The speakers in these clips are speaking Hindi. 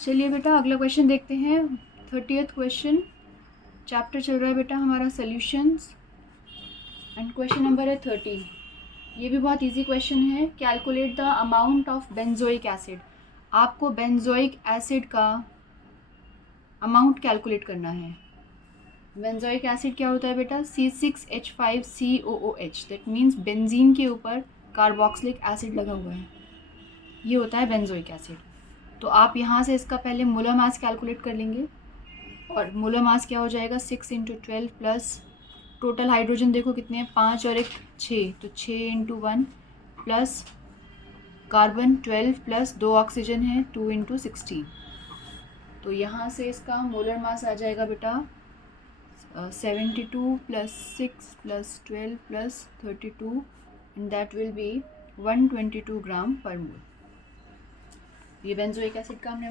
चलिए बेटा अगला क्वेश्चन देखते हैं। 30th क्वेश्चन, चैप्टर चल रहा है बेटा हमारा सॉल्यूशंस, एंड क्वेश्चन नंबर है 30। ये भी बहुत इजी क्वेश्चन है। Calculate the amount of benzoic acid. आपको बेंजोइक एसिड का अमाउंट कैलकुलेट करना है। बेंजोइक एसिड क्या होता है बेटा? C6H5COOH, दैट मीन्स बेंजीन के ऊपर कार्बोक्सिलिक एसिड लगा हुआ है, ये होता है बेंजोइक एसिड। तो आप यहाँ से इसका पहले मोलर मास कैलकुलेट कर लेंगे, और मोलर मास क्या हो जाएगा? 6 × 12 प्लस टोटल हाइड्रोजन देखो कितने हैं, 5 और 1 6, तो 6 × 1 प्लस कार्बन 12 प्लस 2 ऑक्सीजन है 2 × 16। तो यहाँ से इसका मोलर मास आ जाएगा बेटा 72 plus 6 plus 12 plus 32, and that will be 122 ग्राम पर मोल। ये बेंजोइक एसिड का हमने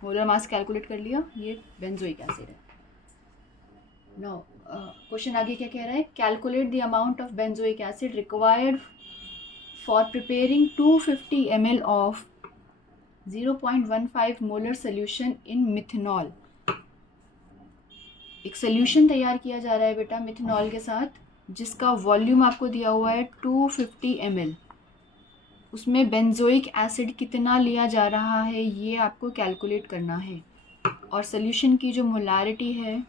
मोलर मास कैलकुलेट कर लिया, ये बेंजोइक एसिड है। नो क्वेश्चन आगे क्या कह रहा है? Calculate the amount of benzoic acid required for preparing 250 ml of 0.15 molar solution in methanol. एक सोल्यूशन तैयार किया जा रहा है बेटा मिथेनॉल के साथ, जिसका वॉल्यूम आपको दिया हुआ है 250 ml। उसमें बेंजोइक एसिड कितना लिया जा रहा है ये आपको कैलकुलेट करना है। और सोल्यूशन की जो मोलारिटी है,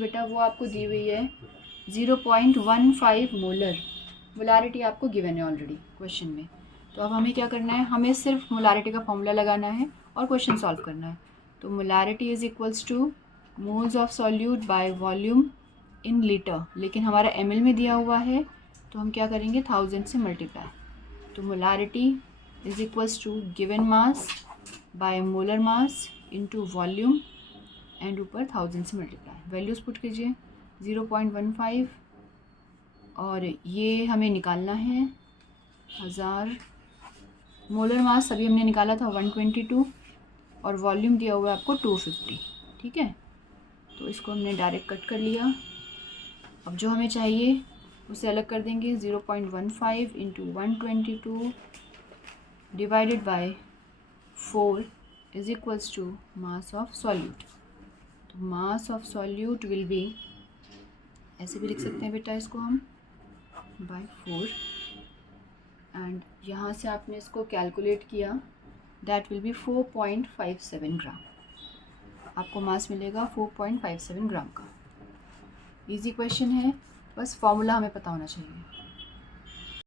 बेटा वो आपको दी हुई है 0.15 मोलर। मोलारिटी आपको गिवन है ऑलरेडी क्वेश्चन में। तो अब हमें क्या करना है? हमें सिर्फ मोलारिटी का फॉर्मूला लगाना है और क्वेश्चन सॉल्व करना है। तो molarity is equals two moles of solute by volume in litre, लेकिन हमारा ml में दिया हुआ है तो हम क्या करेंगे? 1000 से मल्टीप्लाई। तो molarity is equals to given mass by molar mass into volume and ऊपर 1000 से मल्टीप्लाई। वैल्यूज़ पुट कीजिए 0.15, और ये हमें निकालना है 1000। मोलर मास अभी हमने निकाला था 122, और वॉल्यूम दिया हुआ है आपको 250। ठीक है, तो इसको हमने डायरेक्ट कट कर लिया। अब जो हमें चाहिए उसे अलग कर देंगे। 0.15 × 122 divided by 4 is equals to mass of solute. तो mass of solute will be, ऐसे भी लिख सकते हैं बेटा इसको हम, बाय 4, एंड यहाँ से आपने इसको कैलकुलेट किया, दैट विल बी 4.57 ग्राम। आपको मास मिलेगा 4.57 ग्राम का। इजी क्वेश्चन है, बस फॉर्मूला हमें पता होना चाहिए।